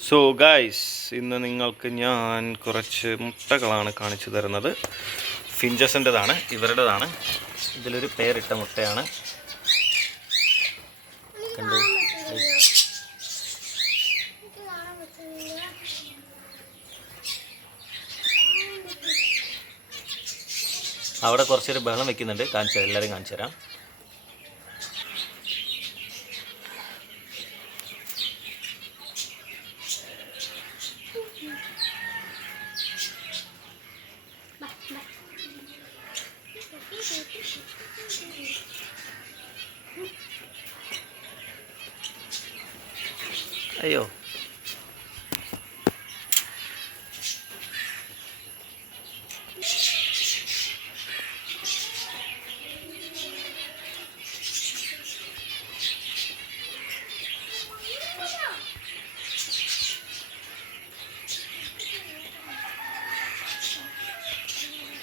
So guys, ഇന്ന് നിങ്ങൾക്ക് ഞാൻ കുറച്ച് മുട്ടകളാണ് കാണിച്ചു തരുന്നത്. ഫിഞ്ചസിൻ്റെതാണ്, ഇവരുടേതാണ്. ഇതിലൊരു പേരിട്ട മുട്ടയാണ്. കണ്ടു, അവിടെ കുറച്ചൊരു ബഹളം വെക്കുന്നുണ്ട്. കാണിച്ചു തരാം, എല്ലാവരും കാണിച്ചു തരാം. അയ്യോ,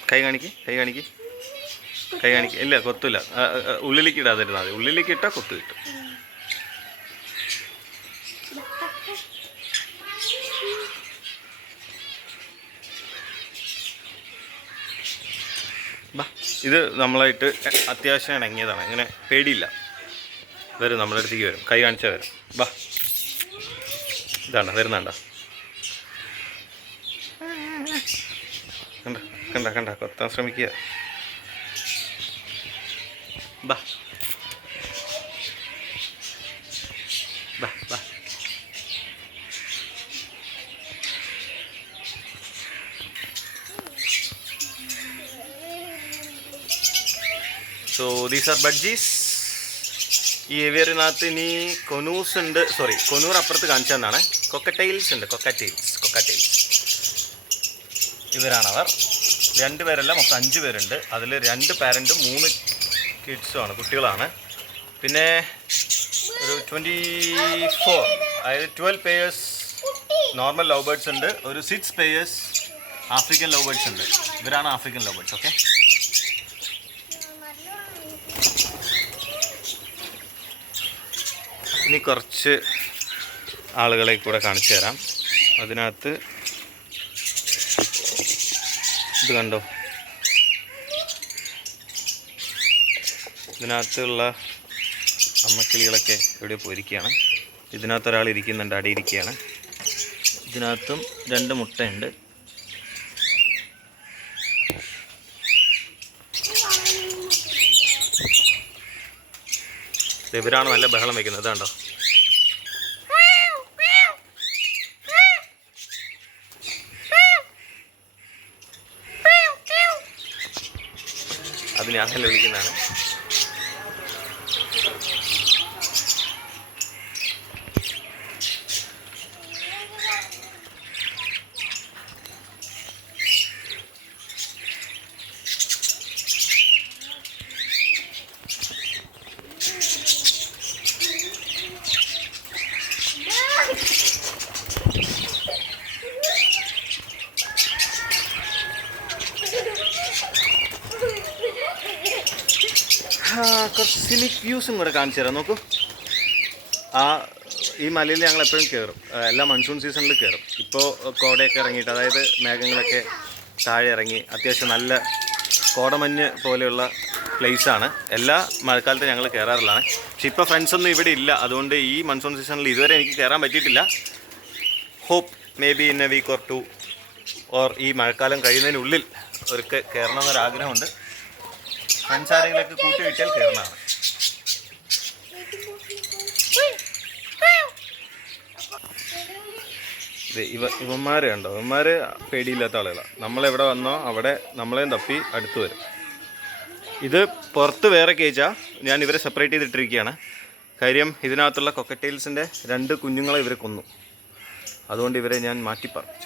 കൈ കാണിക്ക്, കൈ കാണിക്ക്, കൈ കാണിക്ക്. ഇല്ല, കൊത്തില്ല. ഉള്ളിലേക്ക് ഇടാതിരുന്നാൽ മതി. ഉള്ളിലേക്ക് ഇട്ടാൽ കൊത്തു കിട്ടും. ബാ, ഇത് നമ്മളായിട്ട് അത്യാവശ്യം ഇണങ്ങിയതാണ്. ഇങ്ങനെ പേടിയില്ല. വരും, നമ്മുടെ അടുത്തേക്ക് വരും. കൈ കാണിച്ചാൽ വരും. ബാ, ഇതാണ് വരുന്നുണ്ടോ? കണ്ട കണ്ട കണ്ട കൊത്താൻ ശ്രമിക്കുക. ബാ ബാ ബാ. So these are budgies. ഈ ഏവിയറിനകത്ത് ഇനി കൊനൂസ് ഉണ്ട്. സോറി, കൊനൂർ അപ്പുറത്ത് കാണിച്ചു തന്നാണ്. കൊക്കറ്റെയിൽസ് ഉണ്ട്. കൊക്കറ്റെയിൽസ് ഇവരാണവർ. 2 പേരല്ല, മൊത്തം 5 പേരുണ്ട്. അതിൽ 2 പാരൻറ്റും 3 കിഡ്സുമാണ്, കുട്ടികളാണ്. പിന്നെ ഒരു 24, അതായത് 12 പേയേഴ്സ് നോർമൽ ലവ് ബേർഡ്സ് ഉണ്ട്. ഒരു 6 പേയേഴ്സ് ആഫ്രിക്കൻ ലവ് ബേർഡ്സ് ഉണ്ട്. ഇവരാണ് ആഫ്രിക്കൻ ലവ് ബേർഡ്സ്. ഓക്കെ, ഇനി കുറച്ച് ആളുകളെ കൂടെ കാണിച്ചു തരാം. അതിനകത്ത് ഇത് കണ്ടോ, ഇതിനകത്തുള്ള അമ്മക്കിളികളൊക്കെ ഇവിടെ പോയിരിക്കുകയാണ്. ഇതിനകത്ത് ഒരാൾ ഇരിക്കുന്നുണ്ട്, അടിയിരിക്കുകയാണ്. ഇതിനകത്തും 2 മുട്ടയുണ്ട്. ഇവരാണ് നല്ല ബഹളം വയ്ക്കുന്നത്. കണ്ടോ, അത് ഞാൻ തന്നെ വിളിക്കുന്നതാണ്. കുറച്ച് സിനിക് വ്യൂസും കൂടെ കാണിച്ചു തരാം. നോക്കൂ, ഈ മലയിൽ ഞങ്ങൾ എപ്പോഴും കയറും. എല്ലാ മൺസൂൺ സീസണിൽ കയറും. ഇപ്പോൾ കോടയൊക്കെ ഇറങ്ങിയിട്ട്, അതായത് മേഘങ്ങളൊക്കെ താഴെ ഇറങ്ങി അത്യാവശ്യം നല്ല കോടമഞ്ഞ് പോലെയുള്ള പ്ലേസാണ്. എല്ലാ മഴക്കാലത്തും ഞങ്ങൾ കയറാറുള്ളതാണ്. പക്ഷെ ഇപ്പോൾ ഫ്രണ്ട്സൊന്നും ഇവിടെ ഇല്ല. അതുകൊണ്ട് ഈ മൺസൂൺ സീസണിൽ ഇതുവരെ എനിക്ക് കയറാൻ പറ്റിയിട്ടില്ല. Hope maybe in a week or 2 or ഈ മഴക്കാലം കഴിയുന്നതിനുള്ളിൽ ഒരിക്കൽ കയറണമെന്നൊരാഗ്രഹമുണ്ട്. ഫ്രണ്ട്സ് ആരെങ്കിലൊക്കെ കൂട്ടി വെച്ചാൽ കയറുന്നതാണ്. ഇവന്മാർ കണ്ടോ, ഇവന്മാർ പേടിയില്ലാത്ത ആളുകളാണ്. നമ്മളെവിടെ വന്നോ അവിടെ നമ്മളെയും തപ്പി അടുത്ത് വരും. ഇത് പുറത്ത് വേറെ കേജാണ്. ഞാൻ ഇവരെ സെപ്പറേറ്റ് ചെയ്തിട്ടിരിക്കുകയാണ്. കാര്യം ഇതിനകത്തുള്ള കൊക്കറ്റെയിൽസിൻ്റെ 2 കുഞ്ഞുങ്ങളെ ഇവരെ കൊന്നു. അതുകൊണ്ട് ഇവരെ ഞാൻ മാറ്റി പറഞ്ഞു.